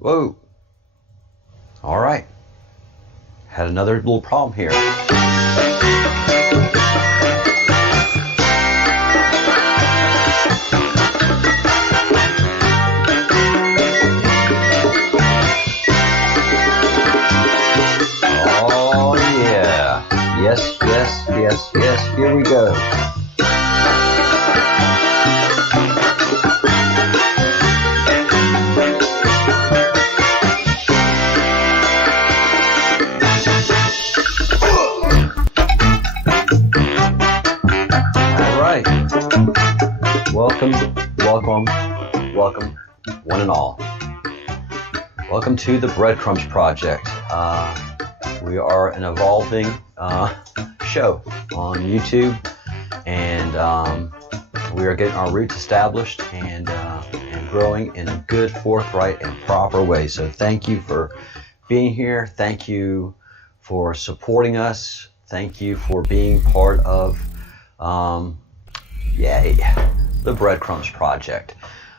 Whoa. All right. Had another little problem here. Oh, yeah. Yes, yes, yes, yes. Here we go. Welcome, one and all. Welcome to the Breadcrumbs Project. We are an evolving show on YouTube, and we are getting our roots established and growing in a good, forthright, and proper way. So thank you for being here. Thank you for supporting us. Thank you for being part of the Breadcrumbs Project.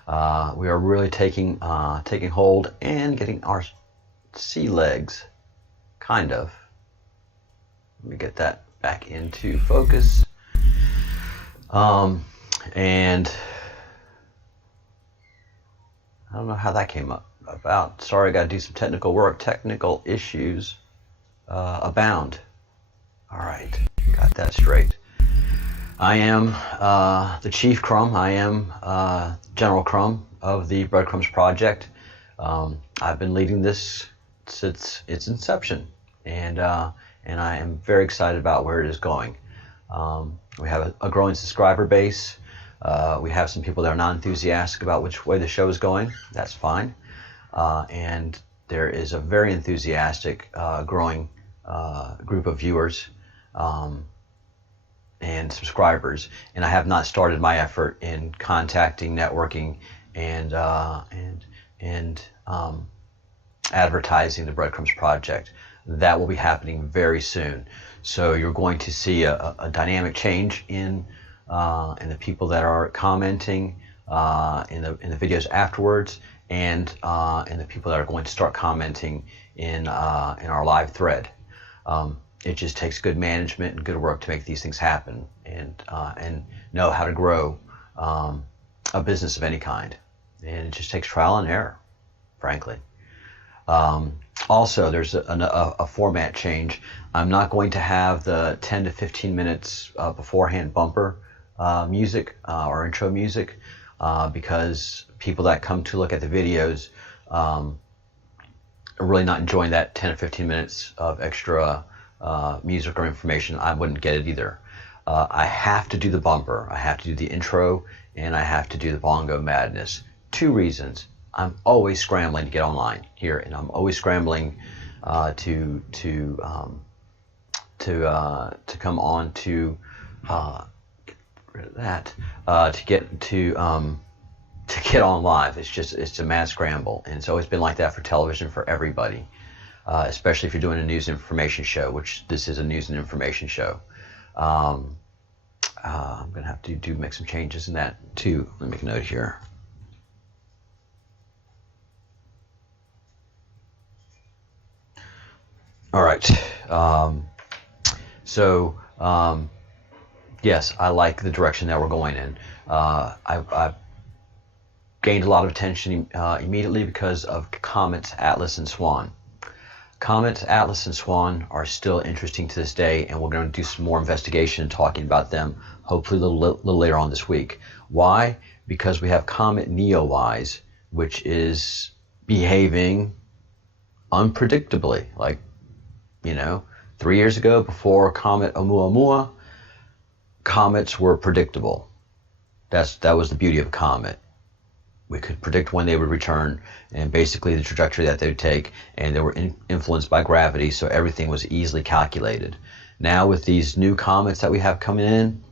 We are really taking hold and getting our sea legs, kind of. Let me get that back into focus. And I don't know how that came about. Sorry, I got to do some technical work. Technical issues abound. All right, got that straight. I am the Chief Crumb. I am General Crumb of the Breadcrumbs Project. I've been leading this since its inception, and I am very excited about where it is going. We have a growing subscriber base. We have some people that are not enthusiastic about which way the show is going. That's fine. And there is a very enthusiastic, growing group of viewers and subscribers, and I have not started my effort in contacting, networking, and advertising the Breadcrumbs Project. That will be happening very soon. So you're going to see a dynamic change in the people that are commenting in the videos afterwards, and in the people that are going to start commenting in our live thread. It just takes good management and good work to make these things happen, and know how to grow a business of any kind. And it just takes trial and error, frankly. Also, there's a format change. I'm not going to have the 10 to 15 minutes beforehand bumper music or intro music because people that come to look at the videos are really not enjoying that 10 or 15 minutes of extra music or information. I wouldn't get it either. I have to do the bumper, I have to do the intro, and I have to do the bongo madness. 2 reasons. I'm always scrambling to get online here, and I'm always scrambling to come on to get rid of that to get on live. It's a mad scramble, and it's always been like that for television for everybody. Especially if you're doing a news and information show, which this is a news and information show. I'm going to have to make some changes in that too. Let me make a note here. All right. Yes, I like the direction that we're going in. I've gained a lot of attention immediately because of Comets, Atlas, and Swan. Comets, Atlas, and Swan are still interesting to this day, and we're going to do some more investigation and talking about them hopefully a little later on this week. Why? Because we have Comet Neowise, which is behaving unpredictably. Like, 3 years ago, before Comet Oumuamua, comets were predictable. That was the beauty of a comet. We could predict when they would return and basically the trajectory that they would take, and they were influenced by gravity, so everything was easily calculated. Now with these new comets that we have coming in,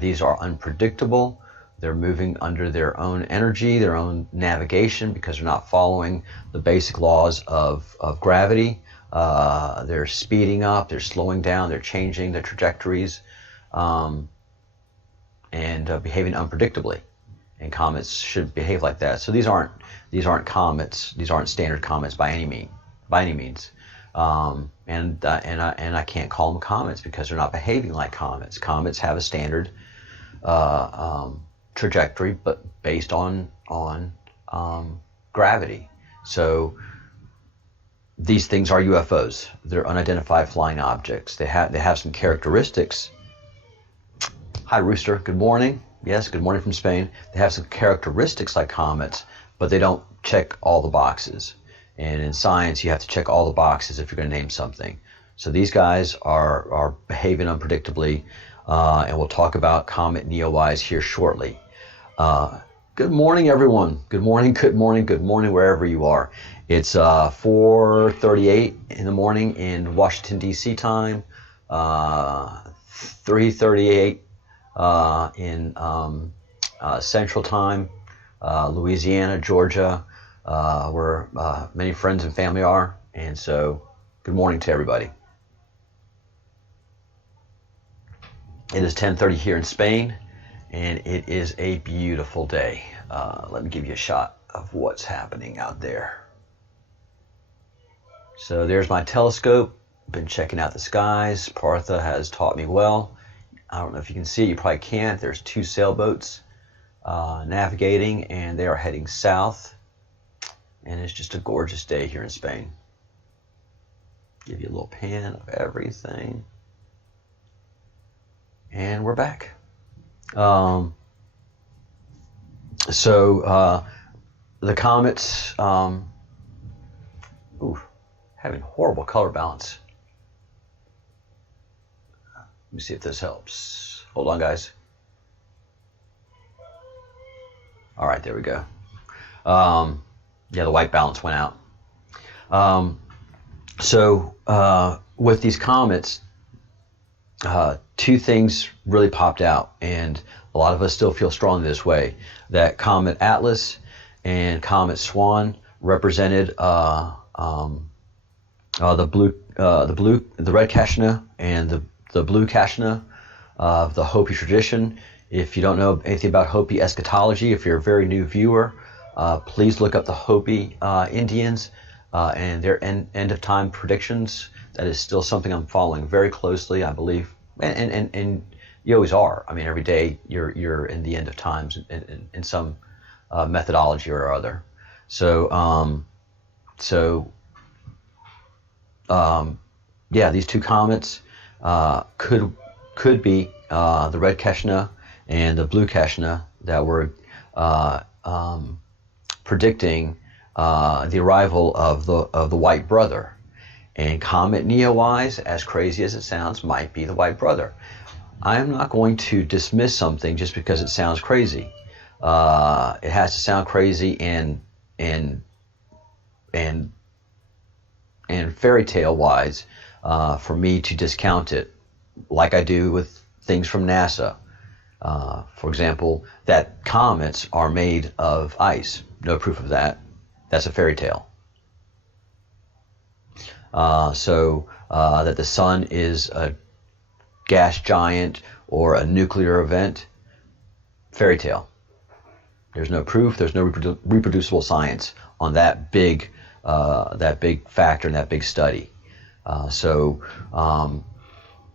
these are unpredictable. They're moving under their own energy, their own navigation, because they're not following the basic laws of gravity. They're speeding up, they're slowing down, they're changing their trajectories, and behaving unpredictably. and comets should behave like that. So these aren't comets. These aren't standard comets by any means. And I can't call them comets because they're not behaving like comets. Comets have a standard trajectory, but based on gravity. So these things are UFOs. They're unidentified flying objects. They have some characteristics. Hi, Rooster. Good morning. Yes, good morning from Spain. They have some characteristics like comets, but they don't check all the boxes. And in science, you have to check all the boxes if you're going to name something. So these guys are behaving unpredictably, and we'll talk about Comet Neowise here shortly. Good morning, everyone. Good morning, good morning, good morning, wherever you are. It's 4:38 in the morning in Washington, D.C. time, 3:38 in Central Time, Louisiana, Georgia, where many friends and family are. And so, good morning to everybody. It is 10:30 here in Spain, and it is a beautiful day. Let me give you a shot of what's happening out there. So there's my telescope. Been checking out the skies. Partha has taught me well. I don't know if you can see it. You probably can't. There's two sailboats navigating, and they are heading south. And it's just a gorgeous day here in Spain. Give you a little pan of everything. And we're back. The comets, having horrible color balance. Let me see if this helps. Hold on, guys. All right, there we go. Yeah, the white balance went out. With these comets, two things really popped out, and a lot of us still feel strongly this way, that Comet Atlas and Comet Swan represented the red Kashna and the blue Kashna of the Hopi tradition. If you don't know anything about Hopi eschatology, if you're a very new viewer, please look up the Hopi Indians and their end of time predictions. That is still something I'm following very closely, I believe, and you always are. I mean, every day you're in the end of times in some methodology or other. Yeah, these two comets could be the red Kashna and the blue Kashna that were predicting the arrival of the white brother. And Comet Neowise, as crazy as it sounds, might be the white brother. I am not going to dismiss something just because it sounds crazy. It has to sound crazy and fairy tale wise for me to discount it, like I do with things from NASA. For example, that comets are made of ice. No proof of that. That's a fairy tale. That the sun is a gas giant or a nuclear event, fairy tale. There's no proof. There's no reproducible science on that big factor and that big study.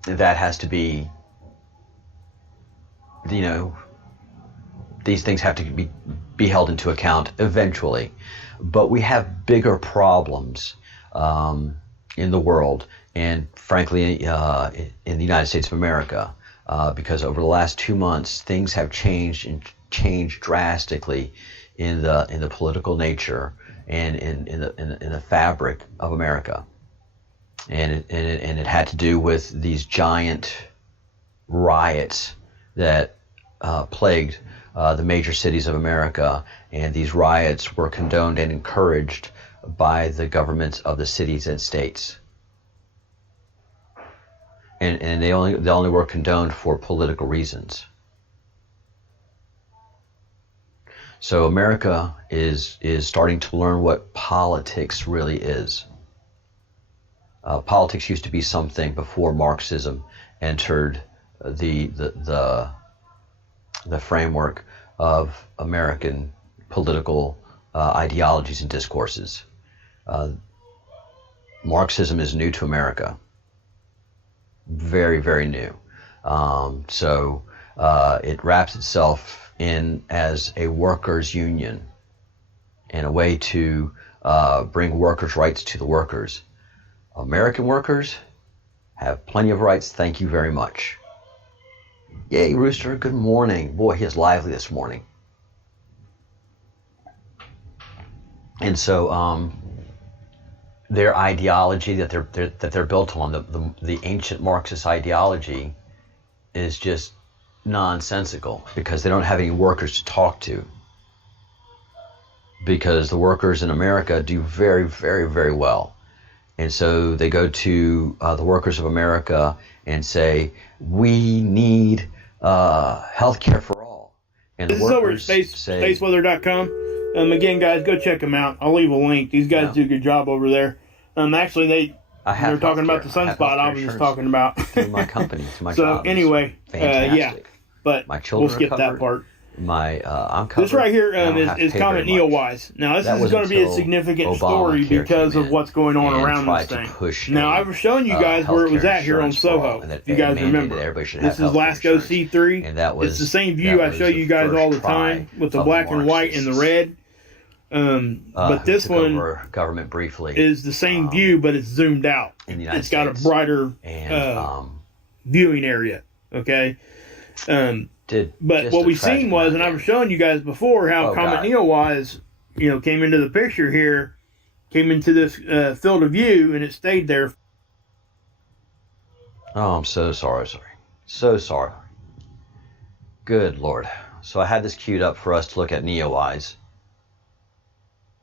That has to be, these things have to be held into account eventually. But we have bigger problems in the world, and frankly in the United States of America, because over the last 2 months things have changed drastically in the political nature and in the fabric of America, and it had to do with these giant riots that plagued the major cities of America, and these riots were condoned and encouraged by the governments of the cities and states, and they only were condoned for political reasons. So America is starting to learn what politics really is. Politics used to be something before Marxism entered the framework of American political ideologies and discourses. Marxism is new to America. Very, very new. So it wraps itself in as a workers' union and a way to bring workers' rights to the workers. American workers have plenty of rights. Thank you very much. Yay, Rooster. Good morning. Boy, he is lively this morning. And so their ideology that they're built on, the ancient Marxist ideology, is just nonsensical because they don't have any workers to talk to. Because the workers in America do very, very, very well. And so they go to the workers of America and say, we need health care for all. And this is over at spaceweather.com. Again, guys, go check them out. I'll leave a link. These guys do a good job over there. Actually, they're talking about the sunspot I was just talking about. Through my company, to my so job. Anyway, yeah, but my children we'll skip that part. I'm covered. This right here is Comment Neowise. Now, this is going to be a significant story because of what's going on around this thing. Now, I was showing you guys where it was at here on Soho, if you guys remember. This is Lasco C3. It's the same view I show you guys all the time with the black and white and the red. But this one government briefly is the same view, but it's zoomed out. It's got a brighter viewing area, okay? But what we seen was, and I was showing you guys before, how Comet Neowise, came into the picture here, came into this field of view, and it stayed there. Oh, I'm so sorry. So sorry. Good Lord. So I had this queued up for us to look at Neowise.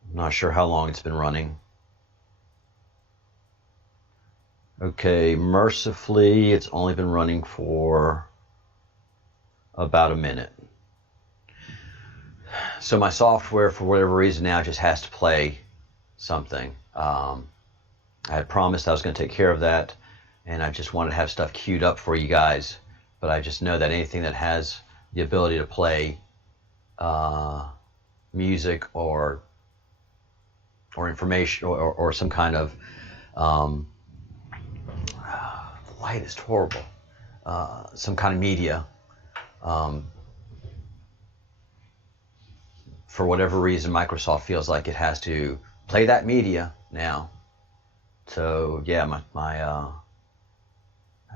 I'm not sure how long it's been running. Okay, mercifully, it's only been running for about a minute. So my software, for whatever reason, now just has to play something. I had promised I was going to take care of that, and I just wanted to have stuff queued up for you guys. But I just know that anything that has the ability to play music or information or some kind of the light is horrible. Some kind of media. For whatever reason, Microsoft feels like it has to play that media now. So yeah, I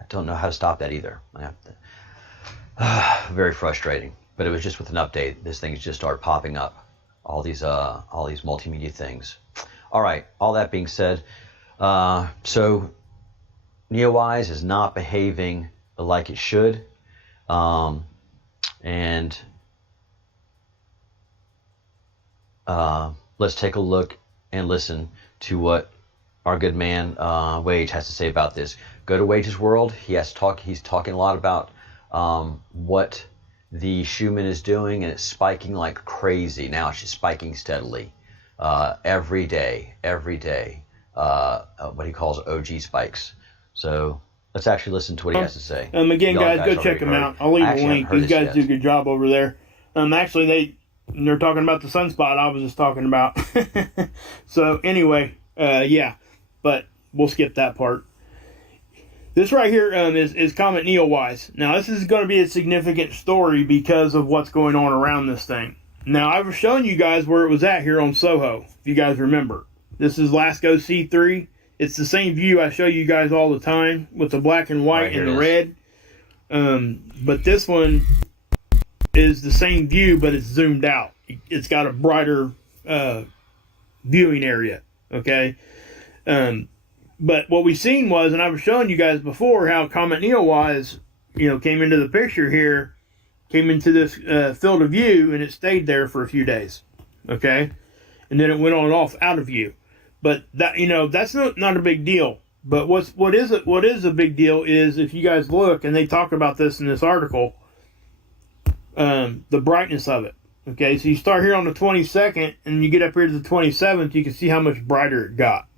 don't know how to stop that either. I have to, very frustrating. But it was just with an update. This thing just started popping up. All these multimedia things. All right. All that being said, so Neowise is not behaving like it should. And let's take a look and listen to what our good man Wage has to say about this. Go to Wage's World. He's talking a lot about what the Schumann is doing, and it's spiking like crazy. Now it's just spiking steadily every day. What he calls OG spikes. So let's actually listen to what he has to say. Again, guys, go check them out. I'll leave a link. These guys do a good job over there. Actually, they're talking about the sunspot I was just talking about. So anyway, yeah, but we'll skip that part. This right here is Comet Neowise. Now, this is going to be a significant story because of what's going on around this thing. Now, I was showing you guys where it was at here on Soho, if you guys remember. This is Lasco C3. It's the same view I show you guys all the time with the black and white and the red. But this one is the same view, but it's zoomed out. It's got a brighter viewing area, okay? But what we seen was, and I was showing you guys before, how Comet Neowise, came into the picture here, came into this field of view, and it stayed there for a few days, okay? And then it went on off out of view. But that, that's not a big deal. But what is a big deal is, if you guys look, and they talk about this in this article, the brightness of it. Okay, so you start here on the 22nd, and you get up here to the 27th, you can see how much brighter it got.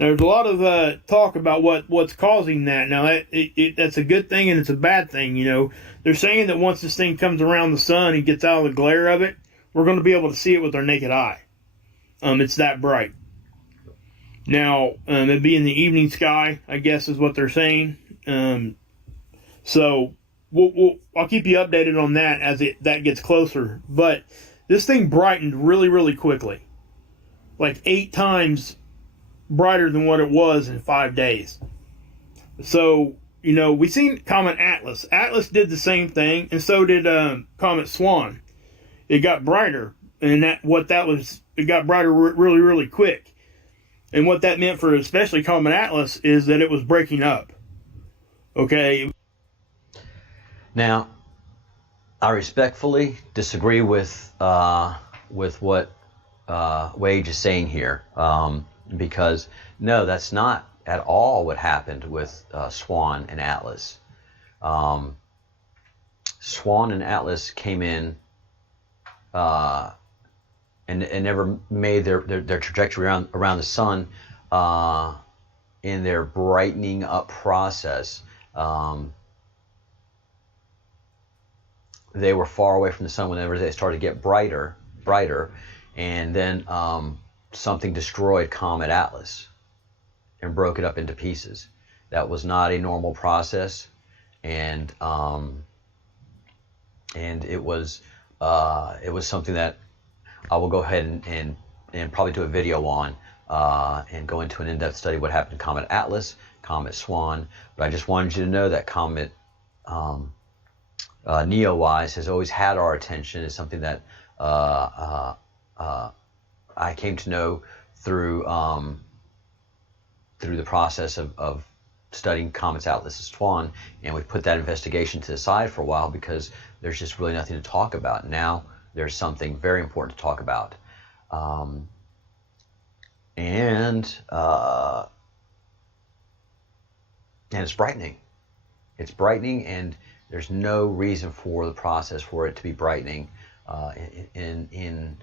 There's a lot of talk about what's causing that. Now, that's a good thing and it's a bad thing. You know, they're saying that once this thing comes around the sun and gets out of the glare of it, we're going to be able to see it with our naked eye. It's that bright. Now, it'd be in the evening sky, I guess is what they're saying. So I'll keep you updated on that as that gets closer. But this thing brightened really, really quickly. Like 8 times brighter than what it was in 5 days. So, you know, we seen Comet Atlas. Atlas did the same thing, and so did Comet Swan. It got brighter, and it got brighter really, really quick. And what that meant for especially Comet Atlas is that it was breaking up. Okay. Now, I respectfully disagree with what Wage is saying here, because no, that's not at all what happened with Swan and Atlas. Swan and Atlas came in and never made their trajectory around the sun in their brightening up process. They were far away from the sun whenever they started to get brighter, and then something destroyed Comet Atlas and broke it up into pieces. That was not a normal process, and it was something that I will go ahead and probably do a video on and go into an in-depth study what happened to Comet Atlas, Comet Swan. But I just wanted you to know that Comet Neowise has always had our attention. It's something that I came to know through the process of studying Comets Atlas and Swan, and we put that investigation to the side for a while because there's just really nothing to talk about. Now there's something very important to talk about, and it's brightening. It's brightening, and there's no reason for the process for it to be brightening in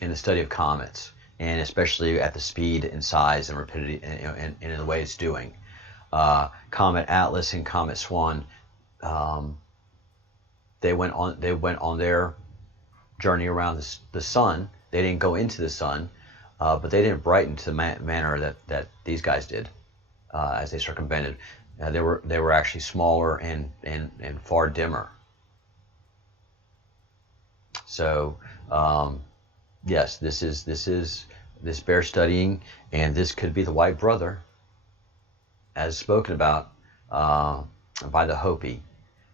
the study of comets, and especially at the speed and size and rapidity and in the way it's doing. Comet Atlas and Comet Swan, they went on their journey around the sun. They didn't go into the sun, but they didn't brighten to the manner that these guys did as they circumvented. They were actually smaller and far dimmer. So yes, this bears studying, and this could be the White Brother, as spoken about by the Hopi,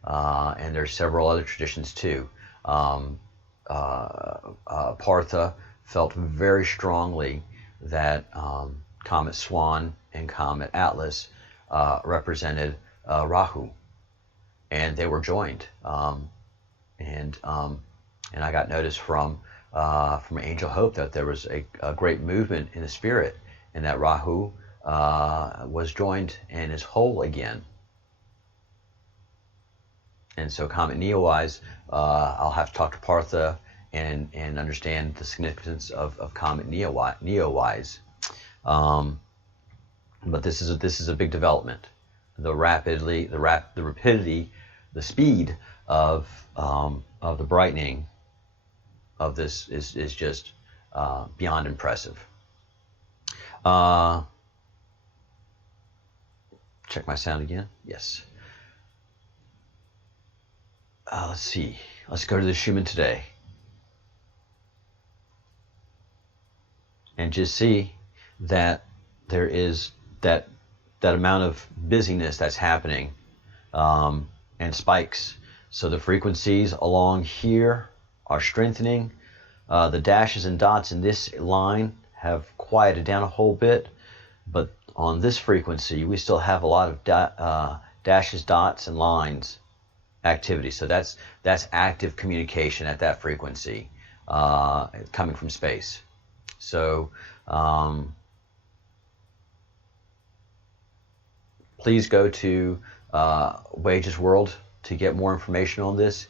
and there's several other traditions too. Partha felt very strongly that Comet Swan and Comet Atlas represented Rahu, and they were joined. And I got notice from Angel Hope that there was a great movement in the spirit, and that Rahu was joined and is whole again. And so Comet Neowise, I'll have to talk to Partha and understand the significance of Comet Neowise. But this is a big development. The rapidity, the speed of the brightening of this is just beyond impressive. Check my sound again. Yes. Let's see. Let's go to the Schumann today and just see that there is that amount of busyness that's happening and spikes. So the frequencies along here are strengthening. The dashes and dots in this line have quieted down a whole bit, but on this frequency we still have a lot of dashes, dots, and lines activity. So that's active communication at that frequency coming from space. So please go to Wage's World to get more information on this.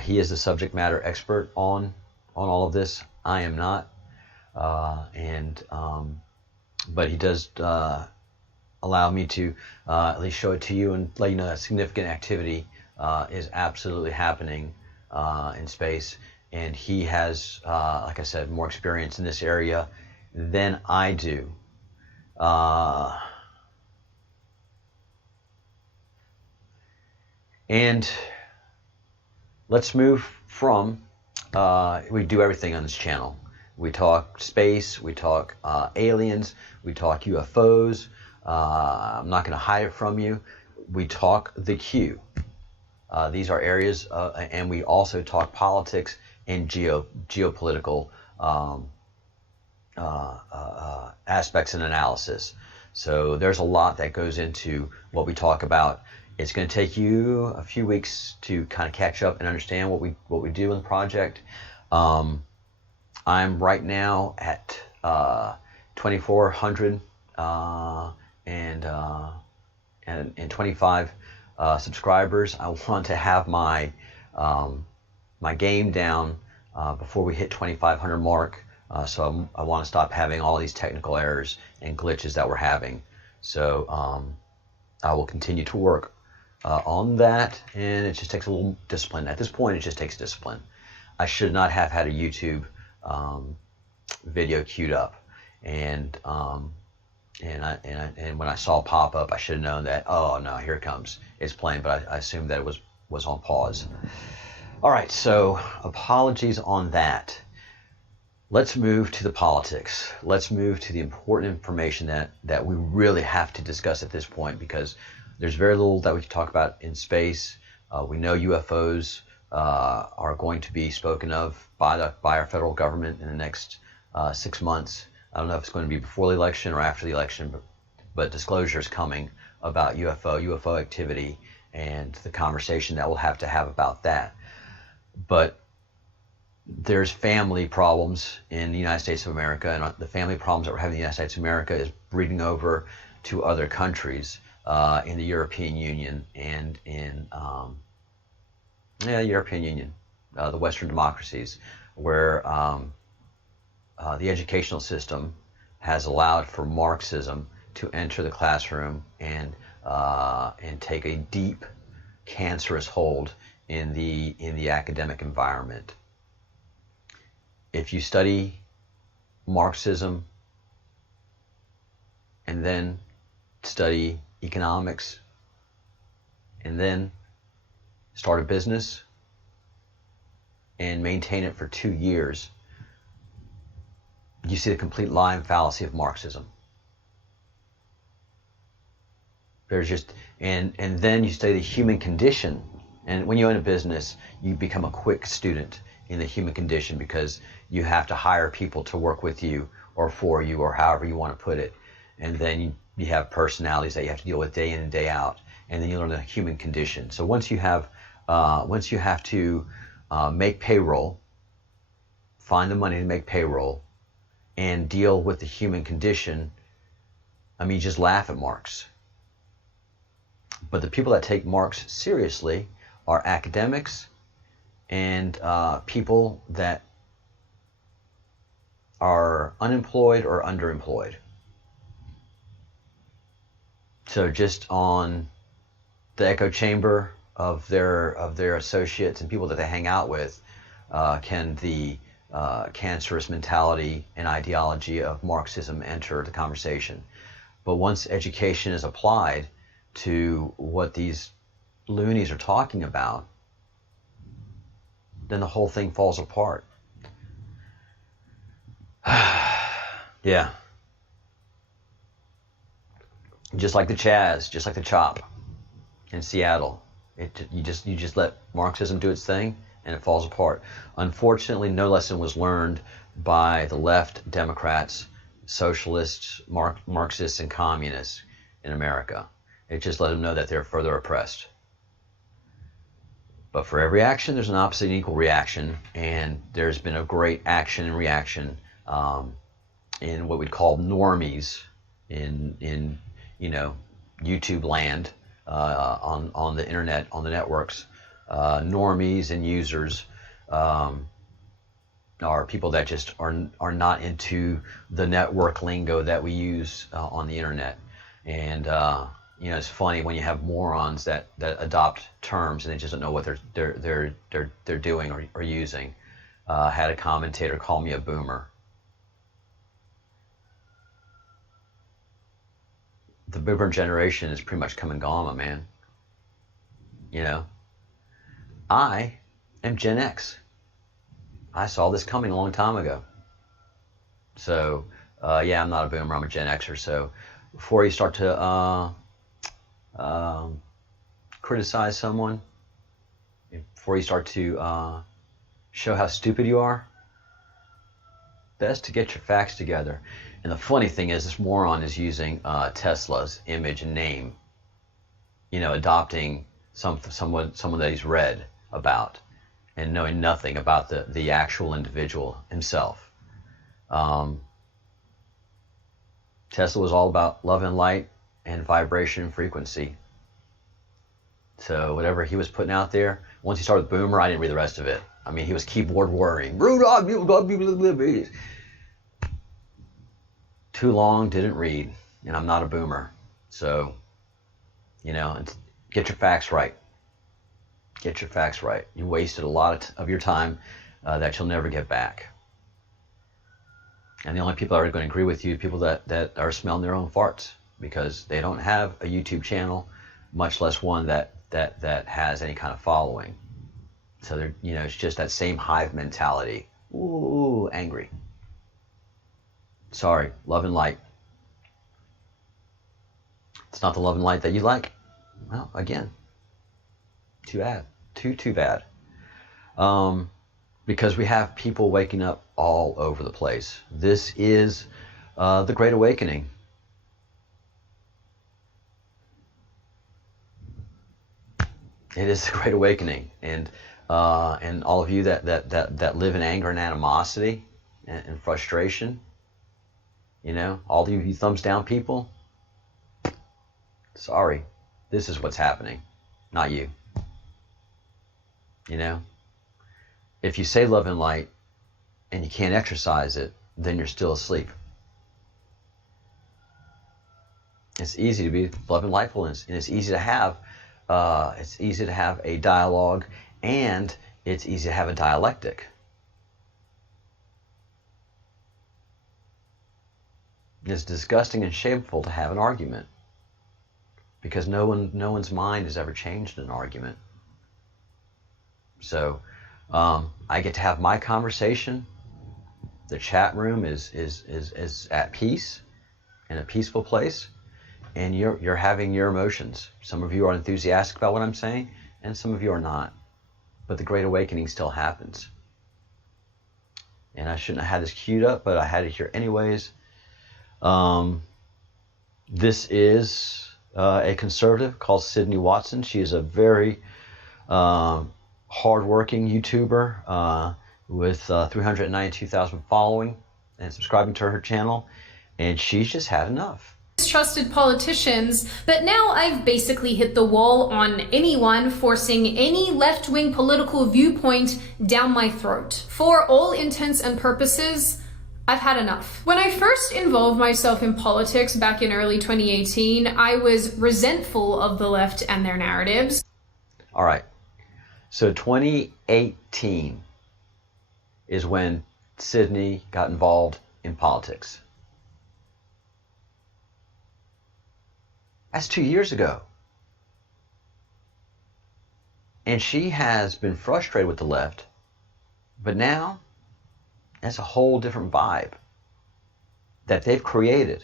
He is the subject matter expert on all of this. I am not. But he does allow me to at least show it to you and let you know that significant activity is absolutely happening in space. And he has, like I said, more experience in this area than I do. And let's move from, we do everything on this channel. We talk space, we talk aliens, we talk UFOs. I'm not going to hide it from you. We talk the Q. These are areas, and we also talk politics and geopolitical aspects and analysis. So there's a lot that goes into what we talk about. It's going to take you a few weeks to kind of catch up and understand what we do in the project. I'm right now at 2,400 and 25 subscribers. I want to have my my game down before we hit 2,500 mark. So I want to stop having all these technical errors and glitches that we're having. So I will continue to work on that, and it just takes a little discipline. At this point, it just takes discipline. I should not have had a YouTube video queued up, and when I saw it pop up, I should have known that, oh no, here it comes, it's playing. But I assumed that it was on pause. All right, so apologies on that. Let's move to the politics. Let's move to the important information that we really have to discuss at this point, because there's very little that we can talk about in space. We know UFOs are going to be spoken of by our federal government in the next 6 months. I don't know if it's going to be before the election or after the election, but disclosure is coming about UFO activity, and the conversation that we'll have to have about that. But there's family problems in the United States of America, and the family problems that we're having in the United States of America is breeding over to other countries in the European Union and in the European Union, the Western democracies, where the educational system has allowed for Marxism to enter the classroom and take a deep, cancerous hold in the academic environment. If you study Marxism and then study economics and then start a business and maintain it for 2 years, you see the complete lie and fallacy of Marxism. There's just, and then you study the human condition, and when you own a business, you become a quick student in the human condition, because you have to hire people to work with you or for you, or however you want to put it. And then you have personalities that you have to deal with day in and day out, and then you learn the human condition. So once you have to make payroll, find the money to make payroll, and deal with the human condition, I mean, you just laugh at Marx. But the people that take Marx seriously are academics and people that are unemployed or underemployed. So just on the echo chamber of their associates and people that they hang out with, can the cancerous mentality and ideology of Marxism enter the conversation. But once education is applied to what these loonies are talking about, then the whole thing falls apart. Yeah. Just like the Chaz, just like the Chop in Seattle. You just let Marxism do its thing, and it falls apart. Unfortunately, no lesson was learned by the left, Democrats, socialists, Marxists, and communists in America. It just let them know that they're further oppressed. But for every action, there's an opposite and equal reaction, and there's been a great action and reaction in what we'd call normies in YouTube land, on the internet, on the networks, normies and users are people that just are not into the network lingo that we use on the internet. And you know, it's funny when you have morons that adopt terms and they just don't know what they're doing or using. Had a commentator call me a boomer. The boomer generation is pretty much come and gone, my man. You know, I am Gen X. I saw this coming a long time ago. So, yeah, I'm not a boomer, I'm a Gen Xer. So, before you start to criticize someone, before you start to show how stupid you are, best to get your facts together. And the funny thing is, this moron is using Tesla's image and name, you know, adopting someone that he's read about and knowing nothing about the actual individual himself. Tesla was all about love and light and vibration and frequency. So whatever he was putting out there, once he started with boomer, I didn't read the rest of it. I mean, he was keyboard warring. Too long, didn't read, and I'm not a boomer. So, you know, get your facts right. Get your facts right. You wasted a lot of your time that you'll never get back. And the only people that are going to agree with you are people that are smelling their own farts, because they don't have a YouTube channel, much less one that has any kind of following. So they're, you know, it's just that same hive mentality. Ooh, angry. Sorry, love and light. It's not the love and light that you like. Well, again, too bad. Too bad. Because we have people waking up all over the place. This is the Great Awakening. It is the Great Awakening, and all of you that live in anger and animosity and frustration, you know, all of you thumbs down people, sorry, this is what's happening, not you. You know, if you say love and light and you can't exercise it, then you're still asleep. It's easy to be love and lightful, and it's easy to have. It's easy to have a dialogue, and it's easy to have a dialectic. It's disgusting and shameful to have an argument, because no one's mind is ever changed in an argument. So I get to have my conversation. The chat room is at peace, in a peaceful place. And you're having your emotions. Some of you are enthusiastic about what I'm saying, and some of you are not. But the Great Awakening still happens. And I shouldn't have had this queued up, but I had it here anyways. This is a conservative called Sydney Watson. She is a very hardworking YouTuber with 392,000 following and subscribing to her channel. And she's just had enough. Trusted politicians, but now I've basically hit the wall on anyone forcing any left-wing political viewpoint down my throat. For all intents and purposes, I've had enough. When I first involved myself in politics back in early 2018, I was resentful of the left and their narratives. All right. So 2018 is when Sydney got involved in politics. That's 2 years ago. And she has been frustrated with the left, but now that's a whole different vibe that they've created.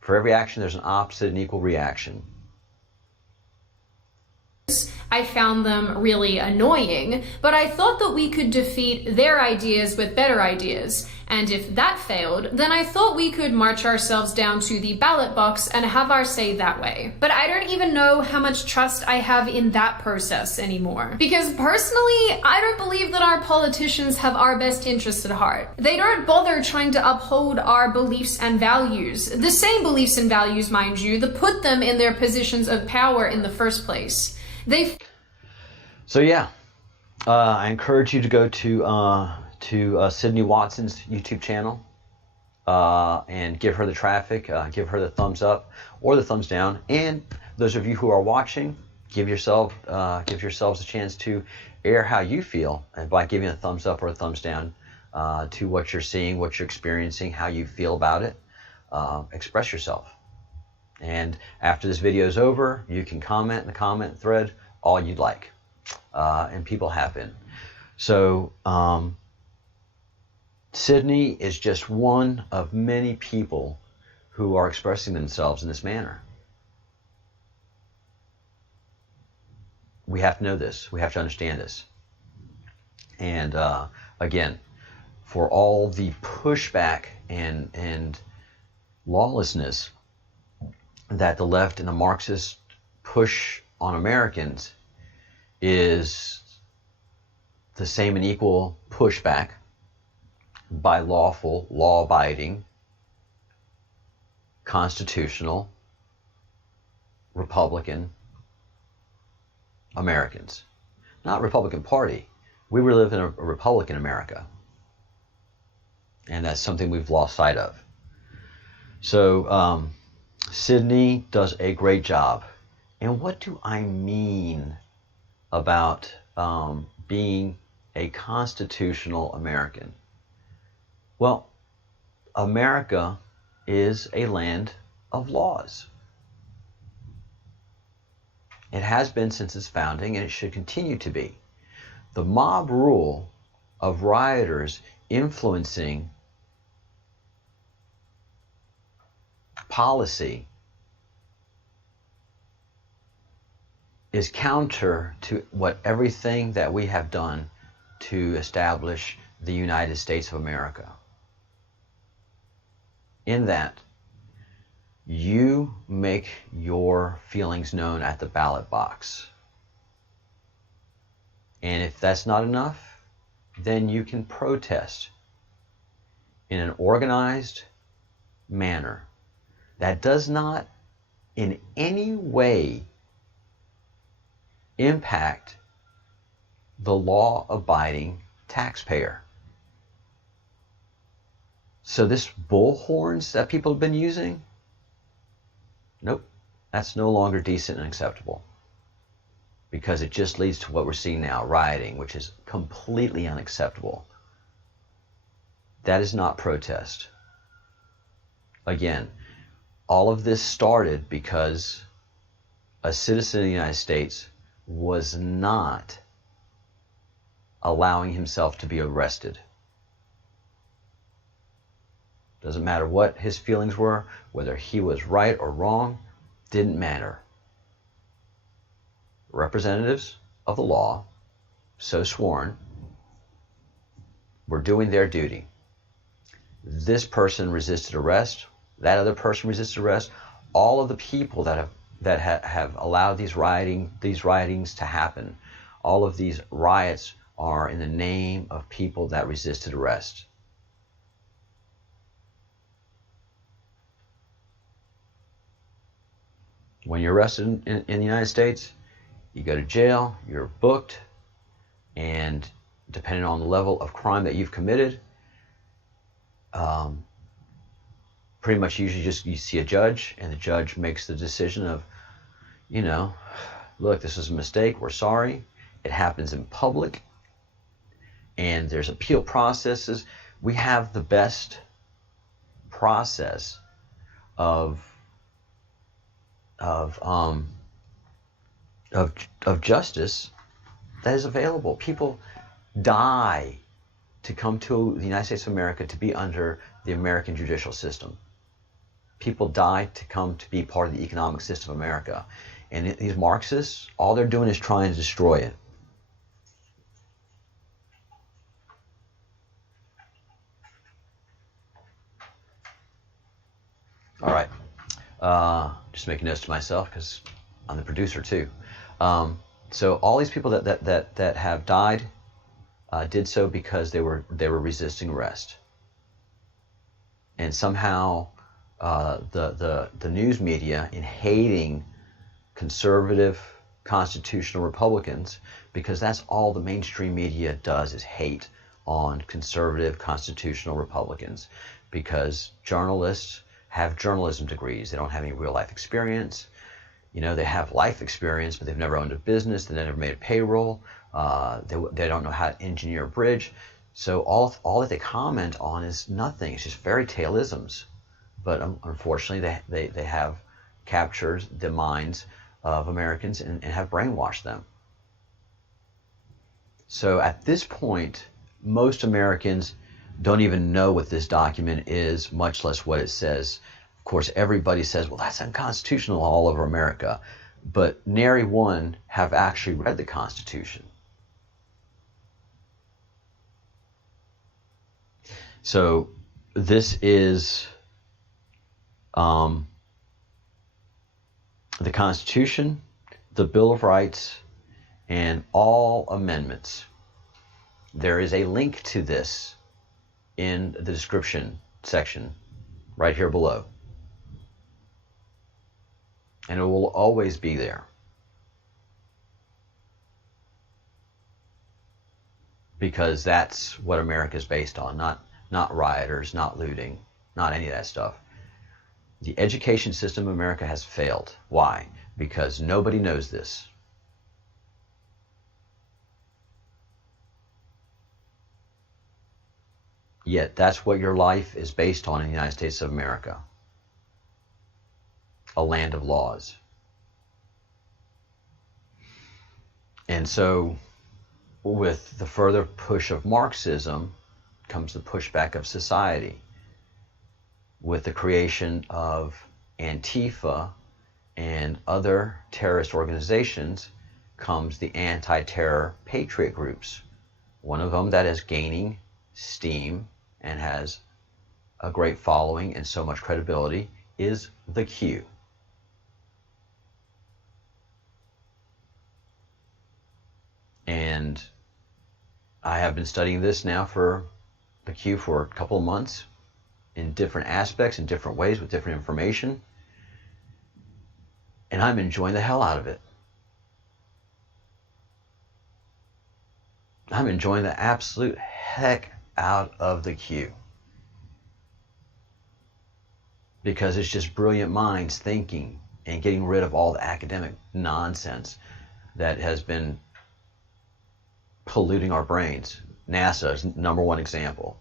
For every action, there's an opposite and equal reaction. I found them really annoying, but I thought that we could defeat their ideas with better ideas. And if that failed, then I thought we could march ourselves down to the ballot box and have our say that way. But I don't even know how much trust I have in that process anymore. Because personally, I don't believe that our politicians have our best interests at heart. They don't bother trying to uphold our beliefs and values. The same beliefs and values, mind you, that put them in their positions of power in the first place. So yeah, I encourage you to go to to Sydney Watson's YouTube channel and give her the traffic, give her the thumbs up or the thumbs down. And those of you who are watching, give yourselves a chance to air how you feel, and by giving a thumbs up or a thumbs down to what you're seeing, what you're experiencing, how you feel about it. Express yourself. And after this video is over, you can comment in the comment thread all you'd like. And people have been. So Sydney is just one of many people who are expressing themselves in this manner. We have to know this. We have to understand this. And again, for all the pushback and lawlessness that the left and the Marxists push on Americans is the same and equal pushback by lawful, law-abiding, constitutional, Republican Americans. Not Republican Party. We live in a Republican America. And that's something we've lost sight of. So Sydney does a great job. And what do I mean about being a constitutional American? Well, America is a land of laws. It has been since its founding, and it should continue to be. The mob rule of rioters influencing policy is counter to everything that we have done to establish the United States of America. In that, you make your feelings known at the ballot box. And if that's not enough, then you can protest in an organized manner that does not in any way impact the law-abiding taxpayer. So this bullhorns that people have been using, nope, that's no longer decent and acceptable, because it just leads to what we're seeing now, rioting, which is completely unacceptable. That is not protest. Again, all of this started because a citizen of the United States was not allowing himself to be arrested. Doesn't matter what his feelings were, whether he was right or wrong, didn't matter. Representatives of the law, so sworn, were doing their duty. This person resisted arrest, that other person resisted arrest. All of the people that have allowed these riotings to happen, all of these riots are in the name of people that resisted arrest. When you're arrested in the United States, you go to jail, you're booked, and depending on the level of crime that you've committed, pretty much usually just you see a judge, and the judge makes the decision of, you know, look, this was a mistake, we're sorry. It happens in public, and there's appeal processes. We have the best process of justice that is available. People die to come to the United States of America to be under the American judicial system. People die to come to be part of the economic system of America. And these Marxists, all they're doing is trying to destroy it. All right. Just making notes to myself because I'm the producer too. So all these people that have died did so because they were resisting arrest. And somehow the news media, in hating conservative constitutional Republicans, because that's all the mainstream media does, is hate on conservative constitutional Republicans, because journalists have journalism degrees. They don't have any real life experience. You know, they have life experience, but they've never owned a business. They've never made a payroll. They don't know how to engineer a bridge. So all that they comment on is nothing. It's just fairy tale-isms. But unfortunately, they have captured the minds of Americans and have brainwashed them. So at this point, most Americans don't even know what this document is, much less what it says. Of course, everybody says, well, that's unconstitutional all over America. But nary one have actually read the Constitution. So this is the Constitution, the Bill of Rights, and all amendments. There is a link to this in the description section right here below. And it will always be there. Because that's what America is based on, not rioters, not looting, not any of that stuff. The education system in America has failed. Why? Because nobody knows this. Yet that's what your life is based on in the United States of America. A land of laws. And so with the further push of Marxism comes the pushback of society. With the creation of Antifa and other terrorist organizations comes the anti-terror patriot groups. One of them that is gaining steam and has a great following and so much credibility is the Q. And I have been studying this now for the Q for a couple of months in different aspects, in different ways, with different information. And I'm enjoying the hell out of it. I'm enjoying the absolute heck out of the Q. Because it's just brilliant minds thinking and getting rid of all the academic nonsense that has been polluting our brains. NASA is number one example.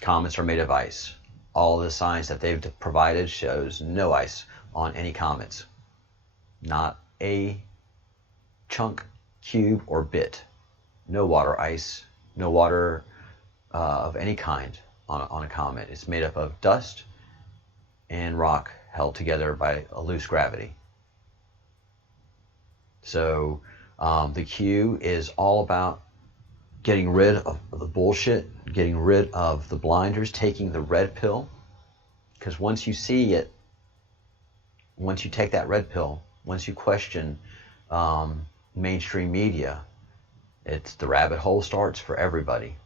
Comets are made of ice. All of the science that they've provided shows no ice on any comets. Not a chunk, cube, or bit. No water ice, no water of any kind on a comet. It's made up of dust and rock held together by a loose gravity. So the Q is all about getting rid of the bullshit, getting rid of the blinders, taking the red pill. Because once you see it, once you take that red pill, once you question mainstream media, it's the rabbit hole starts for everybody.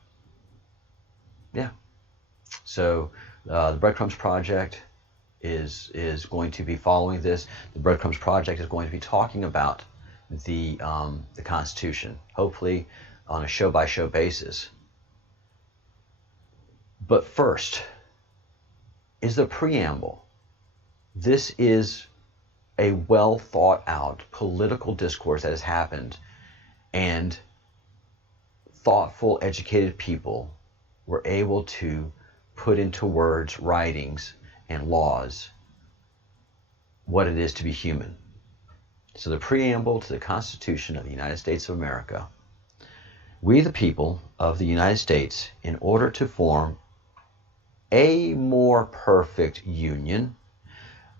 Yeah. So the Breadcrumbs Project is going to be following this. The Breadcrumbs Project is going to be talking about the Constitution, hopefully on a show-by-show basis. But first is the preamble. This is a well-thought-out political discourse that has happened, and thoughtful, educated people were able to put into words, writings, and laws what it is to be human. So the preamble to the Constitution of the United States of America. We, the people of the United States, in order to form a more perfect union,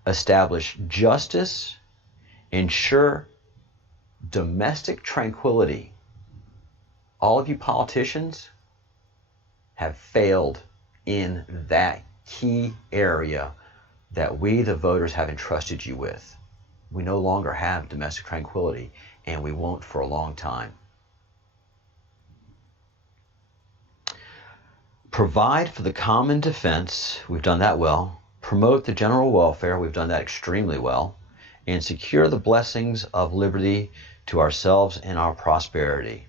establish justice, ensure domestic tranquility. All of you politicians have failed in that key area that we, the voters, have entrusted you with. We no longer have domestic tranquility, and we won't for a long time. Provide for the common defense, we've done that well. Promote the general welfare, we've done that extremely well. And secure the blessings of liberty to ourselves and our prosperity.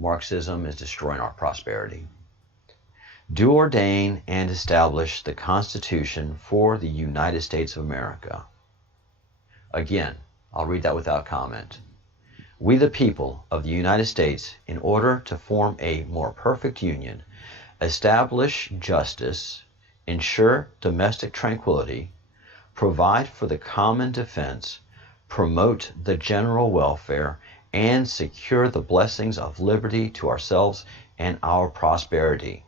Marxism is destroying our prosperity. Do ordain and establish the Constitution for the United States of America. Again, I'll read that without comment. We the people of the United States, in order to form a more perfect union, establish justice, ensure domestic tranquility, provide for the common defense, promote the general welfare, and secure the blessings of liberty to ourselves and our prosperity.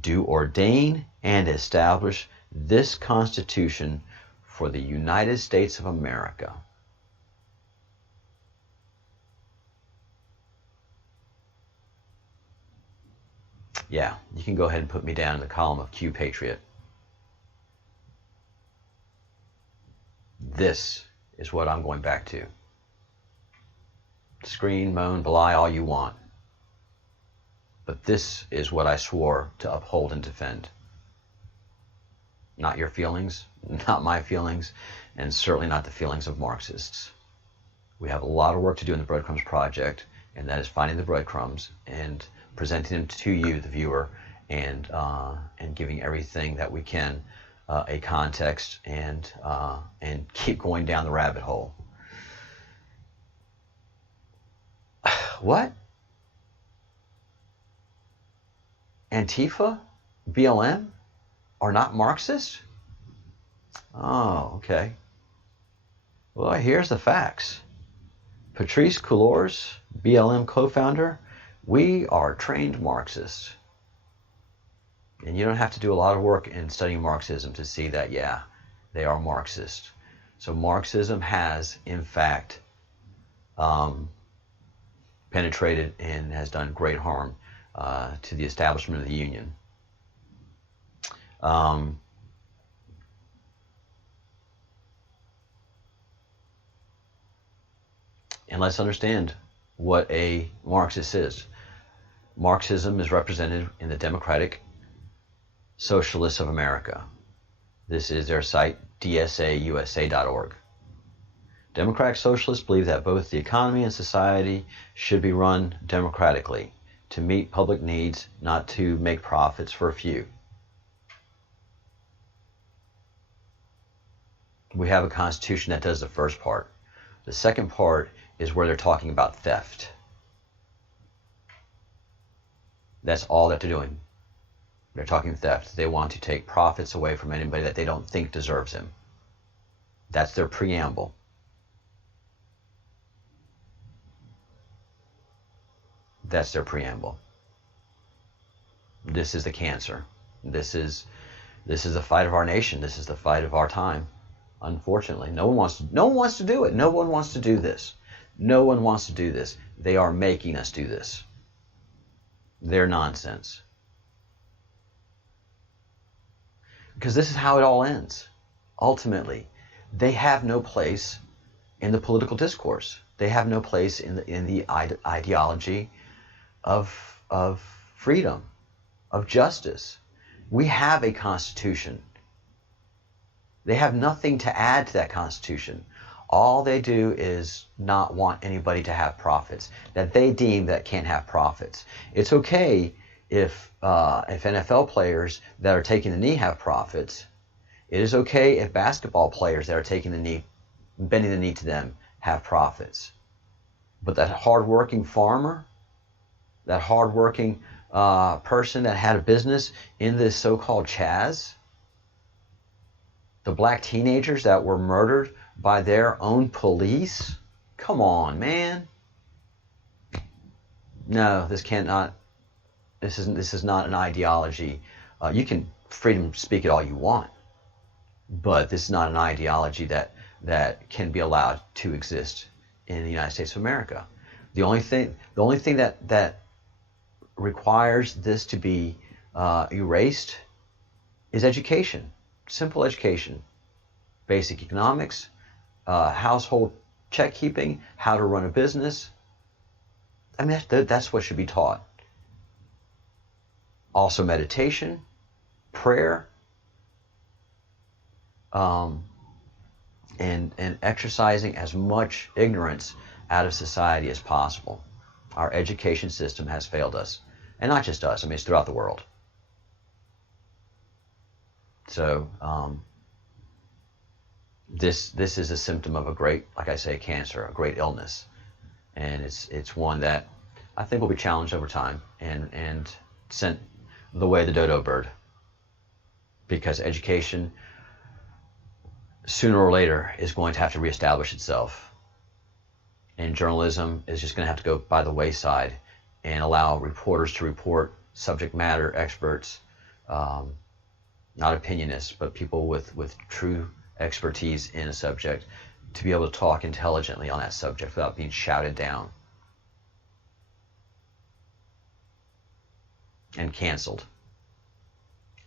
Do ordain and establish this Constitution for the United States of America. Yeah, you can go ahead and put me down in the column of Q Patriot. This is what I'm going back to. Scream, moan, belie all you want. But this is what I swore to uphold and defend. Not your feelings, not my feelings, and certainly not the feelings of Marxists. We have a lot of work to do in the Breadcrumbs Project, and that is finding the breadcrumbs and presenting them to you, the viewer, and giving everything that we can a context and keep going down the rabbit hole. What? Antifa, BLM are not Marxist? Oh, okay. Well, here's the facts. Patrice Cullors, BLM co-founder, we are trained Marxists. And you don't have to do a lot of work in studying Marxism to see that, yeah, they are Marxist. So Marxism has, in fact, penetrated and has done great harm to the establishment of the Union. And let's understand what a Marxist is. Marxism is represented in the Democratic Socialists of America. This is their site, dsausa.org. Democratic Socialists believe that both the economy and society should be run democratically to meet public needs, not to make profits for a few. We have a constitution that does the first part. The second part is where they're talking about theft. That's all that they're doing. They're talking theft. They want to take profits away from anybody that they don't think deserves them. That's their preamble. That's their preamble. This is the cancer. This is the fight of our nation. This is the fight of our time. Unfortunately, no one wants to do it. No one wants to do this. No one wants to do this. They are making us do this. They're nonsense. Because this is how it all ends. Ultimately, they have no place in the political discourse. They have no place in the ideology of freedom, of justice. We have a constitution. They have nothing to add to that constitution. All they do is not want anybody to have profits that they deem that can't have profits. It's okay if NFL players that are taking the knee have profits. It is okay if basketball players that are taking the knee, bending the knee to them, have profits. But that hardworking farmer, that hardworking person that had a business in this so-called Chaz, the black teenagers that were murdered by their own police, come on, man. No, this cannot. This is not an ideology. You can freedom speak it all you want, but this is not an ideology that can be allowed to exist in the United States of America. The only thing that requires this to be erased is education, simple education, basic economics, household check keeping, how to run a business. I mean, that's what should be taught. Also meditation, prayer, and exercising as much ignorance out of society as possible. Our education system has failed us. And not just us, I mean, it's throughout the world. So, this is a symptom of a great, like I say, cancer, a great illness. And it's one that I think will be challenged over time and sent the way of the dodo bird. Because education, sooner or later, is going to have to reestablish itself. And journalism is just going to have to go by the wayside and allow reporters to report subject matter experts, not opinionists, but people with true expertise in a subject, to be able to talk intelligently on that subject without being shouted down and canceled.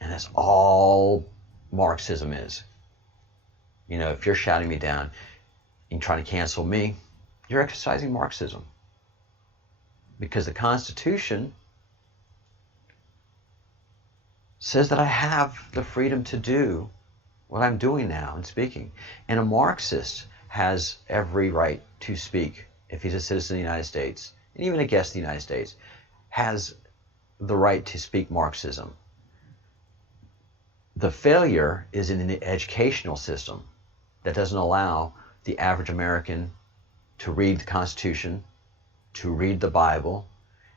And that's all Marxism is. You know, if you're shouting me down and trying to cancel me, you're exercising Marxism. Because the Constitution says that I have the freedom to do what I'm doing now and speaking. And a Marxist has every right to speak if he's a citizen of the United States, and even a guest of the United States, has the right to speak Marxism. The failure is in the educational system that doesn't allow the average American to read the Constitution, to read the Bible,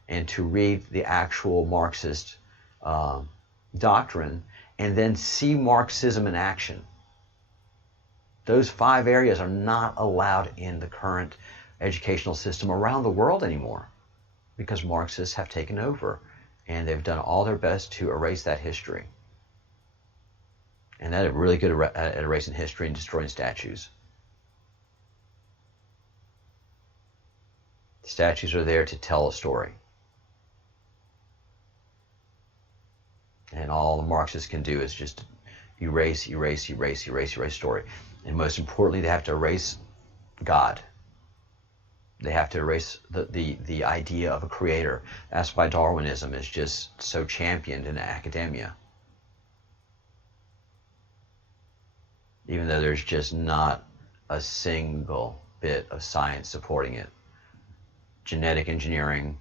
and to read the actual Marxist doctrine, and then see Marxism in action. Those 5 areas are not allowed in the current educational system around the world anymore, because Marxists have taken over, and they've done all their best to erase that history. And they're really good at erasing history and destroying statues. The statues are there to tell a story. And all the Marxists can do is just erase story. And most importantly, they have to erase God. They have to erase the idea of a creator. That's why Darwinism is just so championed in academia. Even though there's just not a single bit of science supporting it. Genetic engineering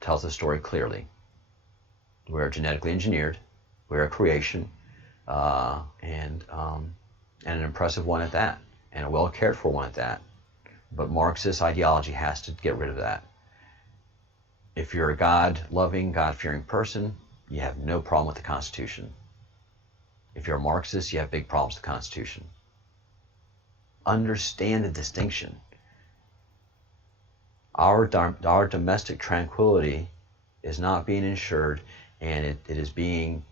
tells the story clearly. We're genetically engineered. We're a creation, and an impressive one at that, and a well cared for one at that. But Marxist ideology has to get rid of that. If you're a God-loving, God-fearing person, you have no problem with the Constitution. If you're a Marxist, you have big problems with the Constitution. Understand the distinction. Our domestic tranquility is not being ensured, and it is being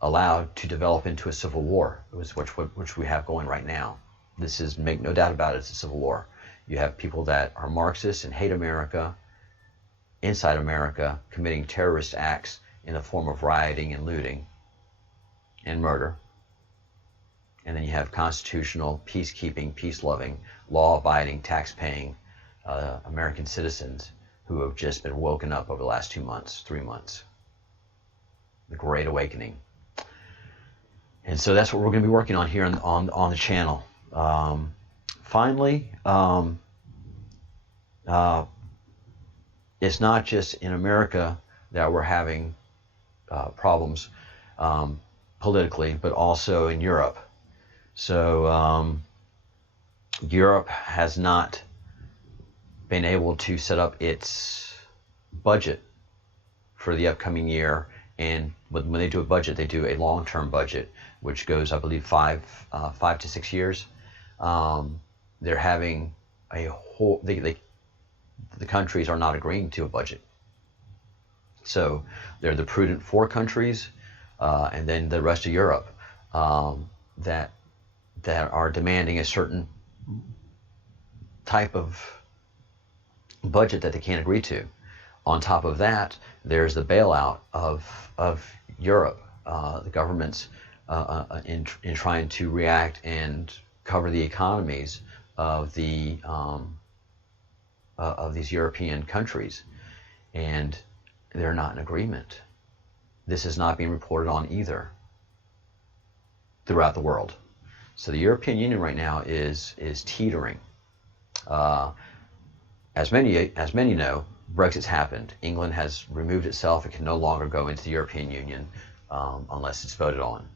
allowed to develop into a civil war, which we have going right now. This is, make no doubt about it, it's a civil war. You have people that are Marxists and hate America, inside America, committing terrorist acts in the form of rioting and looting and murder. And then you have constitutional, peacekeeping, peace-loving, law-abiding, tax-paying American citizens who have just been woken up over the last 2 months, 3 months. The Great Awakening. And so that's what we're going to be working on here on the channel. Finally, it's not just in America that we're having problems politically, but also in Europe. So Europe has not been able to set up its budget for the upcoming year. And when they do a budget, they do a long-term budget, which goes, I believe, 5 to 6 years. They're having a whole, the countries are not agreeing to a budget. So they're the prudent 4 countries, and then the rest of Europe that are demanding a certain type of budget that they can't agree to. On top of that, there's the bailout of Europe, the governments in trying to react and cover the economies of these European countries, and they're not in agreement. This is not being reported on either throughout the world. So the European Union right now is teetering. As many know, Brexit's happened. England has removed itself. It can no longer go into the European Union unless it's voted on.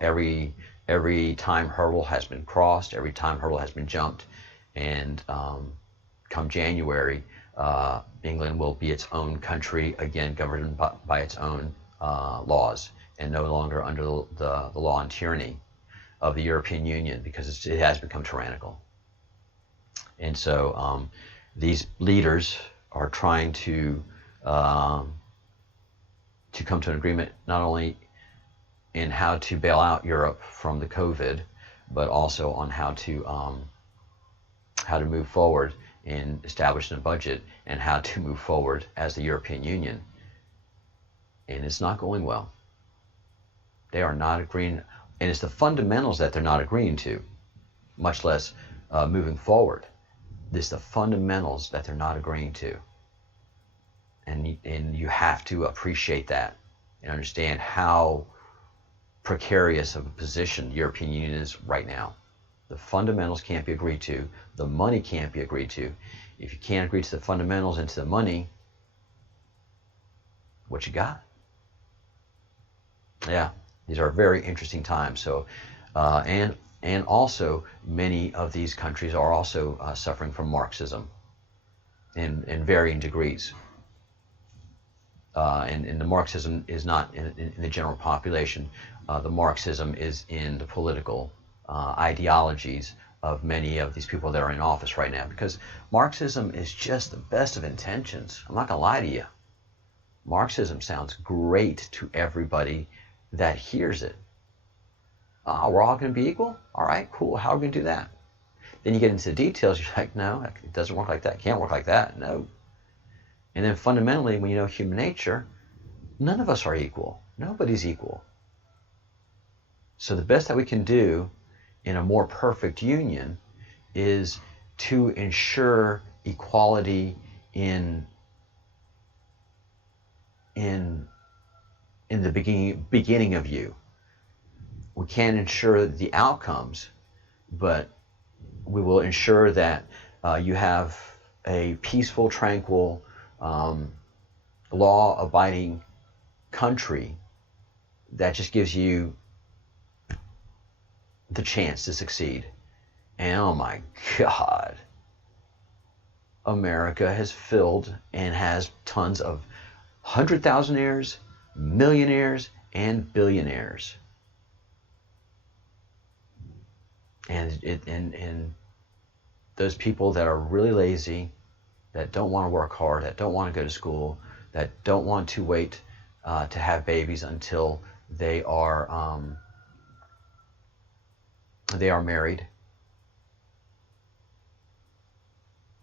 Every time hurdle has been crossed. Every time hurdle has been jumped. And come January, England will be its own country again, governed by its own laws, and no longer under the law and tyranny of the European Union, because it has become tyrannical. And so these leaders are trying to come to an agreement not only in how to bail out Europe from the COVID, but also on how to move forward in establishing a budget and how to move forward as the European Union. And it's not going well. They are not agreeing, and it's the fundamentals that they're not agreeing to, much less moving forward. It's the fundamentals that they're not agreeing to. And you have to appreciate that and understand how precarious of a position the European Union is right now. The fundamentals can't be agreed to. The money can't be agreed to. If you can't agree to the fundamentals and to the money, what you got? Yeah, these are very interesting times. So, and also many of these countries are also suffering from Marxism in varying degrees. And the Marxism is not in the general population. The Marxism is in the political ideologies of many of these people that are in office right now, because Marxism is just the best of intentions. I'm not going to lie to you. Marxism sounds great to everybody that hears it. We're all going to be equal? All right, cool. How are we going to do that? Then you get into the details. You're like, no, it doesn't work like that. It can't work like that. No. And then fundamentally, when you know human nature, none of us are equal. Nobody's equal. So the best that we can do in a more perfect union is to ensure equality in the beginning of you. We can't ensure the outcomes, but we will ensure that you have a peaceful, tranquil, law-abiding country that just gives you the chance to succeed. And oh my God, America has filled and has tons of 100,000-aires, millionaires, and billionaires. And those people that are really lazy, that don't want to work hard, that don't want to go to school, that don't want to wait to have babies until they are married.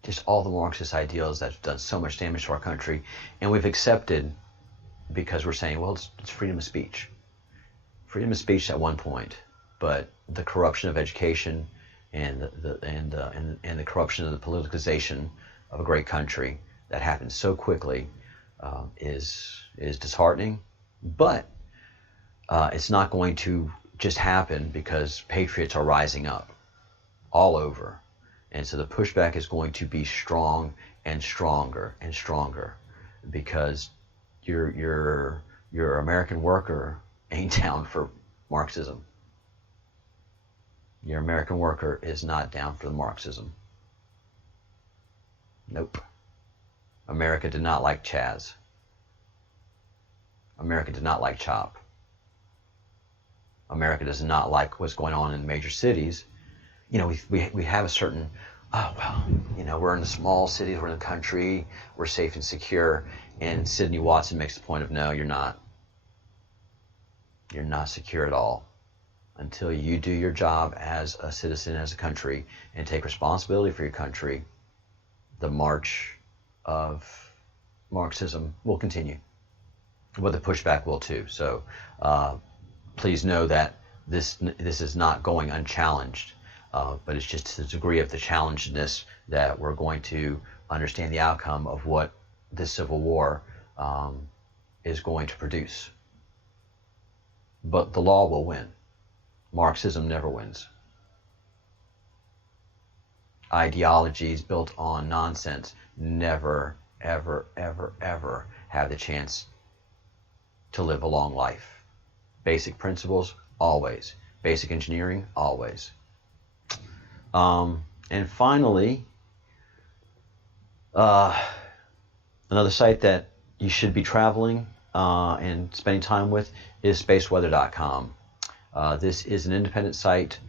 Just all the Marxist ideals that have done so much damage to our country, and we've accepted because we're saying, well, it's freedom of speech. Freedom of speech at one point, but the corruption of education and the corruption of the politicization of a great country that happens so quickly is disheartening. But it's not going to just happen because patriots are rising up all over. And so the pushback is going to be strong and stronger and stronger, because your American worker ain't down for Marxism. Your American worker is not down for the Marxism. Nope. America did not like Chaz. America did not like CHOP. America does not like what's going on in major cities. You know, we have a certain, oh, well, you know, we're in the small cities, we're in the country, we're safe and secure. And Sidney Watson makes the point of, no, you're not. You're not secure at all until you do your job as a citizen, as a country, and take responsibility for your country. The march of Marxism will continue, but the pushback will too. So please know that this is not going unchallenged, but it's just the degree of the challengedness that we're going to understand the outcome of what this civil war is going to produce. But the law will win. Marxism never wins. ideologies built on nonsense never, ever, ever, ever have the chance to live a long life. Basic principles, always. Basic engineering, always. And finally, another site that you should be traveling and spending time with is spaceweather.com. This is an independent site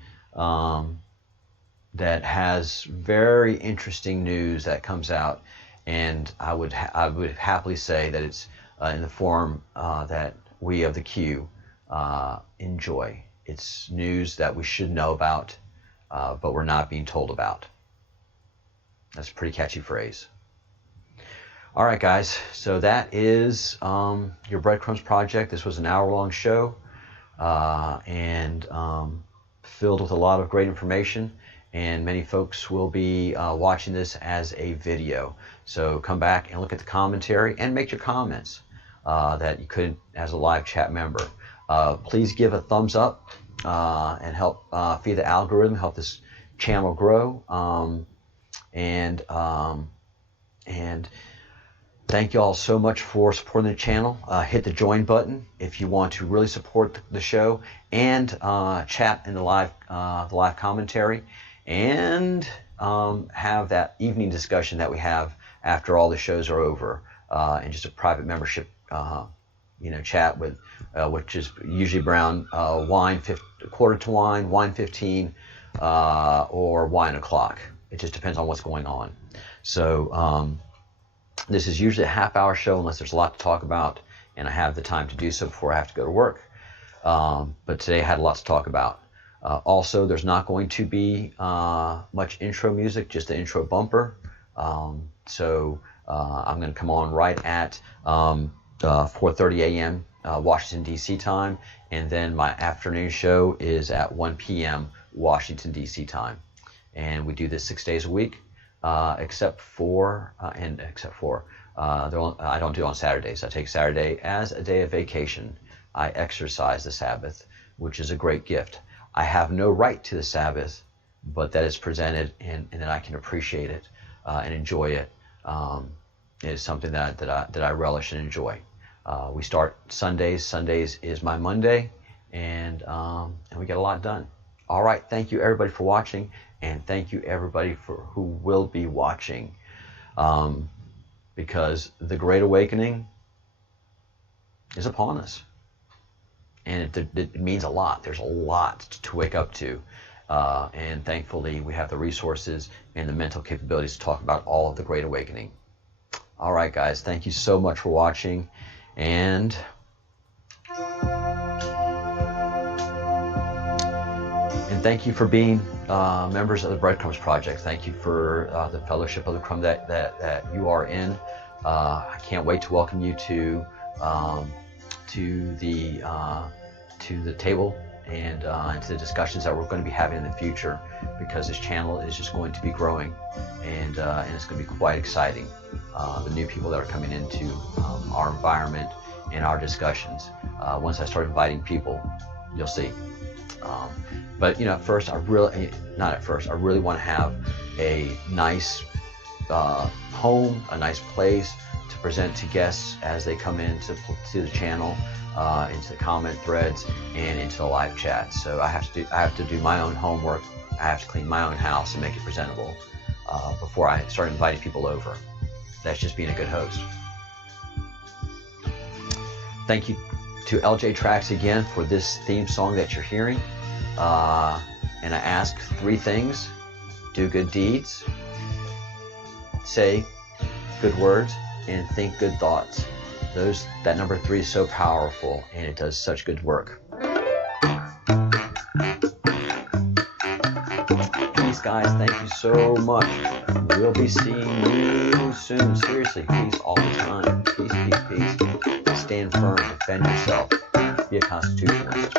that has very interesting news that comes out, and I would happily say that it's in the form that we of the Q enjoy. It's news that we should know about, but we're not being told about. That's a pretty catchy phrase. All right, guys, so that is your Breadcrumbs project. This was an hour-long show and filled with a lot of great information, and many folks will be watching this as a video. So come back and look at the commentary and make your comments that you could as a live chat member. Please give a thumbs up and help feed the algorithm, help this channel grow. And thank you all so much for supporting the channel. Hit the join button if you want to really support the show, and chat in the live commentary, and have that evening discussion that we have after all the shows are over, and just a private membership chat with which is usually around quarter to wine 15, or wine o'clock. It just depends on what's going on. So this is usually a half-hour show unless there's a lot to talk about and I have the time to do so before I have to go to work. But today I had a lot to talk about. Also, there's not going to be much intro music, just the intro bumper. So I'm going to come on right at 4:30 a.m. Washington, D.C. time, and then my afternoon show is at 1 p.m. Washington, D.C. time. And we do this 6 days a week, except for I don't do it on Saturdays. I take Saturday as a day of vacation. I exercise the Sabbath, which is a great gift. I have no right to the Sabbath, but that is presented, and that I can appreciate it and enjoy it. It is something that I relish and enjoy. We start Sundays. Sundays is my Monday, and we get a lot done. All right, thank you everybody for watching, and thank you everybody who will be watching, because the Great Awakening is upon us, and it means a lot. There's a lot to wake up to, and thankfully we have the resources and the mental capabilities to talk about all of the Great Awakening. All right, guys, thank you so much for watching, and thank you for being members of the Breadcrumbs Project. Thank you for the Fellowship of the Crumb that you are in. I can't wait to welcome you to the table and to the discussions that we're going to be having in the future, because this channel is just going to be growing, and it's going to be quite exciting. The new people that are coming into our environment and our discussions. Once I start inviting people, you'll see. But first, I really want to have a nice home, a nice place to present to guests as they come into the channel, into the comment threads, and into the live chat. So I have to do my own homework. I have to clean my own house and make it presentable before I start inviting people over. That's just being a good host. Thank you to LJ Tracks again for this theme song that you're hearing. And I ask 3 things: do good deeds, say good words, and think good thoughts. That number 3 is so powerful, and it does such good work. Peace, guys. Thank you so much. We'll be seeing you soon. Seriously, peace all the time. Peace, peace, peace. Stand firm. Defend yourself. Be a constitutionalist.